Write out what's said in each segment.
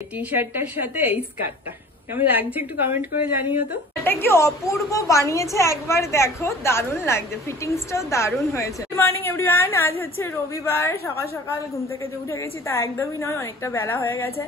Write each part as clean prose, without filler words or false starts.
টি শার্টটার সাথে এই স্কার্টটা কেমন লাগছে একটু কমেন্ট করে জানিও তো। এটা কি অপূর্ব বানিয়েছে, একবার দেখো, দারুণ লাগছে, ফিটিংসটাও দারুণ হয়েছে। গুড মর্নিং এভরিওয়ান, আজ হচ্ছে রবিবার। সকাল সকাল ঘুম থেকে যে উঠে গেছি তা একদমই নয়, অনেকটা বেলা হয়ে গেছে।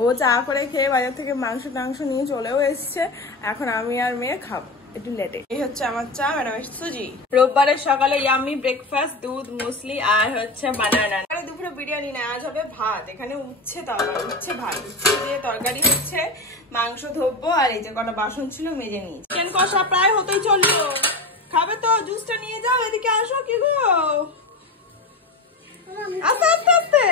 ও চা করে খেয়ে বাজার থেকে মাংস টাংস নিয়ে চলেও এসছে। এখন আমি আর মেয়ে খাবো একটু লেটে। এই হচ্ছে আমার চা, ম্যাডাম সুজি। রোববারের সকালে ইয়াম্মি ব্রেকফাস্ট, দুধ, মুসলি আর হচ্ছে বানানা। দুপুরে বিরিয়ানি না, আজ হবে ভাত। এখানে উচ্ছে, তারপর উচ্ছে ভাত, উচ্ছে দিয়ে তরকারি হচ্ছে, মাংস ধোবো, আর এই যে কটা বাসন ছিল মেজে নিয়েছি। চিকেন কষা প্রায় হতেই চললো। খাবে তো? জুসটা নিয়ে যাও, এদিকে আসো। কি গো, আস্তে আস্তে আস্তে।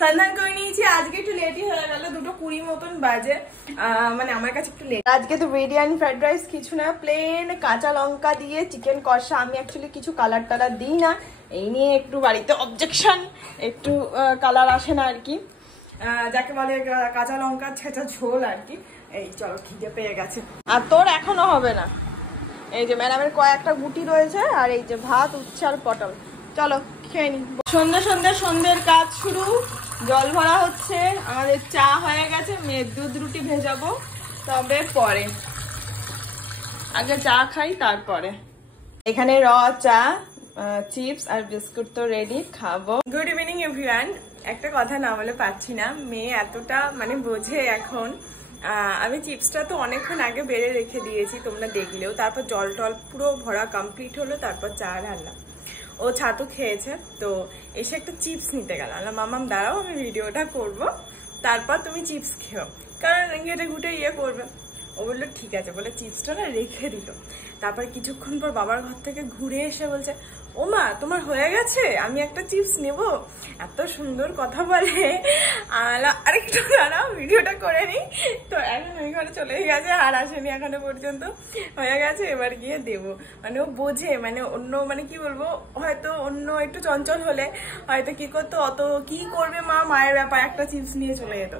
সন্ধান করে নিয়েছি, আজকে একটু লেটই হয়ে গেল, 2:20 মতন বাজে। মানে আমার কাছে একটু লেট। আজকে তো বিরিয়ানি ফ্রাইড রাইস কিছু না, প্লেন কাঁচা লঙ্কা দিয়ে চিকেন কষা। আমি অ্যাকচুয়ালি কিছু কালার টালার দিই না, এই নিয়ে একটু বাড়িতে অবজেকশন, একটু কালার আসে না আর কি, যাকে বলে কাঁচা লঙ্কা ছেঁচা ঝোল আর কি। এই চলো, খিদে পেয়ে গেছে। আর তোর এখনো হবে না। এই যে ম্যাডামের কয়েকটা গুটি রয়েছে, আর এই যে ভাত, উচ্ছে আর পটল। চলো খেয়ে নি। সন্ধ্যের কাজ শুরু, জল ভরা হচ্ছে, আমাদের চা হয়ে গেছে, মেয়ের দুধ রুটি ভেজাবো, তবে পরে। আগে চা খাই তারপরে। এখানে র চা, চিপস আর বিস্কুট তো রেডি, খাবো। Good evening everyone. একটা কথা না বলে পাচ্ছি না, মেয়ে এতটা মানে বোঝে এখন। আমি চিপসটা তো অনেকক্ষণ আগে বেড়ে রেখে দিয়েছি, তোমরা দেখলেও। তারপর জল টল পুরো ভরা কমপ্লিট হলো, তারপর চা ঢাললাম। ও ছাতু খেয়েছে, তো এসে একটা চিপস নিতে গেল। মামাম দাঁড়াও, আমি ভিডিওটা করব, তারপর তুমি চিপস খেও, কারণ ঘেটে ঘুটে ইয়ে করবে। ও বললো ঠিক আছে, বলে চিপসটা না রেখে দিল। তারপর কিছুক্ষণ পর বাবার ঘর থেকে ঘুরে এসে বলছে, ও মা তোমার হয়ে গেছে, আমি একটা চিপস নেব। এত সুন্দর কথা বলে। আরেকটু দাঁড়াও, ভিডিওটা করে নিই। তো এখন ওই ঘরে চলে গেছে, আর আসেনি এখনো পর্যন্ত। হয়ে গেছে, এবার গিয়ে দেবো। মানে ও বোঝে, মানে অন্য, মানে কি বলবো, হয়তো অন্য একটু চঞ্চল হলে হয়তো কি করতো, অত কি করবে মা, মায়ের ব্যাপার, একটা চিপস নিয়ে চলে যেত।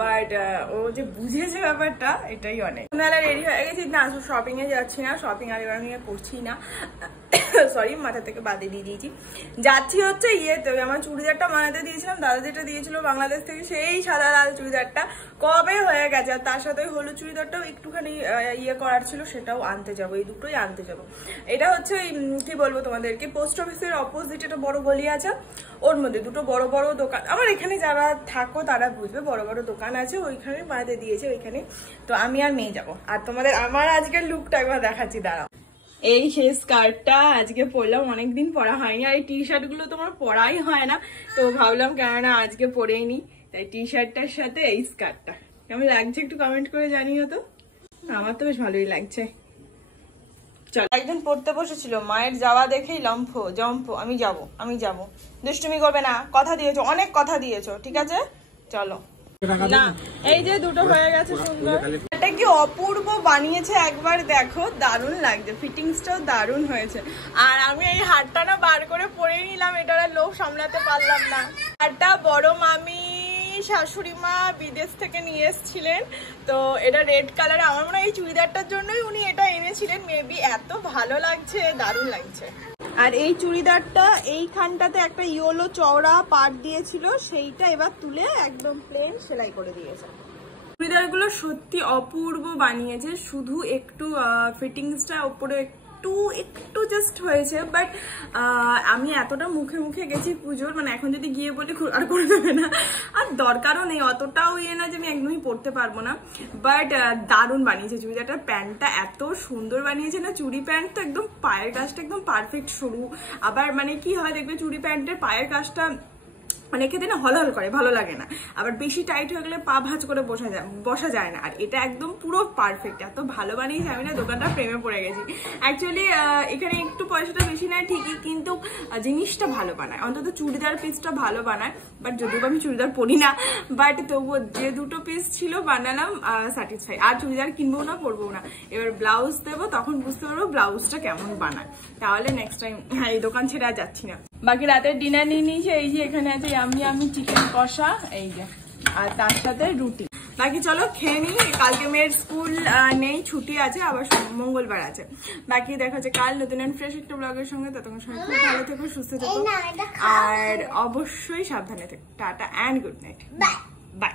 বাট ও যে বুঝেছে ব্যাপারটা, এটাই অনেক। আপনারা রেডি হয়ে গেছি না, শপিং এ যাচ্ছি না, শপিং আর এবার নিয়ে করছি না, সরি, মাথা থেকে বাদে দিয়ে দিয়েছি। যাচ্ছি হচ্ছে ইয়েতে, আমার চুড়িদারটা বানাতে দিয়েছিলাম, দাদা যেটা দিয়েছিল বাংলাদেশ থেকে, সেই সাদা লাল চুড়িদারটা কবে হয়ে গেছে। আর তার সাথে হলুদ চুড়িদারটাও একটুখানি ইয়ে করার ছিল, সেটাও আনতে যাবো। এই দুটোই আনতে যাবো। এটা হচ্ছে কি বলবো তোমাদেরকে, পোস্ট অফিসের অপোজিট একটা বড় গলি আছে, ওর মধ্যে দুটো বড় বড় দোকান। আমার এখানে যারা থাকো তারা বুঝবে, বড় বড় দোকান আছে, ওইখানে বানাতে দিয়েছে, ওইখানে। তো আমি আর মেয়ে যাবো। আর তোমাদের আমার আজকের লুকটা একবার দেখাচ্ছি, দাঁড়াও। এই সেই স্কার্টটা আজকে পরলাম, অনেকদিন পরা হয়নি। আর এই টি শার্ট গুলো তোমার পরাই হয় না, তো ভাবলাম কেননা আজকে পরেই নি, তাই টি শার্টটার সাথে এই স্কার্টটা কেমন লাগছে একটু কমেন্ট করে জানিও তো। আমার তো বেশ ভালোই লাগছে। চল, একজন পড়তে বসেছিল, মায়ের যাওয়া দেখেই জম্প, আমি যাব। দুষ্টুমি করবে না, কথা দিয়েছো, অনেক কথা দিয়েছো, ঠিক আছে? চলো। না, এই যে দুটো হয়ে গেছে, সুন্দর। এটা কি অপূর্ব বানিয়েছে, একবার দেখো, দারুণ লাগছে, ফিটিংসটাও দারুণ হয়েছে। আর আমি এই হারটা না বার করে পরে নিলাম, এটার লোভ সামলাতে পারলাম না। হারটা বড় মামি শাশুড়ি মা বিদেশ থেকে নিয়ে এসেছিলেন, তো এটা রেড কালার। আমার মনে হয় এই চুড়িদারটার জন্যই উনি এটা এনেছিলেন মেবি। এত ভালো লাগছে, দারুণ লাগছে। আর এই চুড়িদারটা এইখানটাতে একটা ইয়েলো চওড়া পাট দিয়েছিল, সেইটা এবার তুলে একদম প্লেন সেলাই করে দিয়েছে। চুড়িদারগুলো সত্যি অপূর্ব বানিয়েছে, শুধু একটু ফিটিংসটা ওপরে একটু জাস্ট হয়েছে। বাট আমি এতটা মুখে গেছি পুজোর, মানে এখন যদি গিয়ে বলি আর করে দেবে না, আর দরকারও নেই, অতটাও ইয়ে না যে আমি একদমই পরতে পারবো না। বাট দারুণ বানিয়েছে চুড়িদারটার। প্যান্টটা এত সুন্দর বানিয়েছে না, চুড়ি প্যান্ট তো একদম পায়ের কাজটা একদম পারফেক্ট সরু। আবার মানে কি হয় দেখবে, চুড়ি প্যান্টের পায়ের কাজটা অনেকে দিন হলহল করে, ভালো লাগে না। আবার বেশি টাইট হয়ে গেলে পা ভাঁজ করে বসা যায় না। আর এটা একদম পুরো পারফেক্ট, এত ভালো বানিয়েছে, আমি না দোকানটা প্রেমে পড়ে গেছি। অ্যাকচুয়ালি এখানে একটু পয়সাটা বেশি নেয় ঠিকই, কিন্তু জিনিসটা ভালো বানায়, অন্তত চুড়িদার পিসটা ভালো বানায়। বাট যদিও আমি চুড়িদার পরি না, বাট তবুও যে দুটো পিস ছিল বানালাম, স্যাটিসফাই। আর চুড়িদার কিনবো না, পরবো না। এবার ব্লাউজ দেবো, তখন বুঝতে পারবো ব্লাউজটা কেমন বানায়, তাহলে নেক্সট টাইম হ্যাঁ এই দোকান ছেড়ে আর যাচ্ছি না। বাকি রাতের ডিনার নিয়ে নিয়েছি, এই যে এখানে আছে আমি চিকেন কষা, এই যে, আর তার সাথে রুটি। বাকি চলো খেয়ে নিই, কালকে মেয়ের স্কুল নেই, ছুটি আছে, আবার মঙ্গলবার আছে। বাকি দেখা যাচ্ছে কাল নতুন অ্যান্ড ফ্রেশ একটা ব্লগের সঙ্গে। ততক্ষণ সবাই খুব ভালো থেকো, সুস্থ থেকো, আর অবশ্যই সাবধানে থেকো। Tata and good night, by.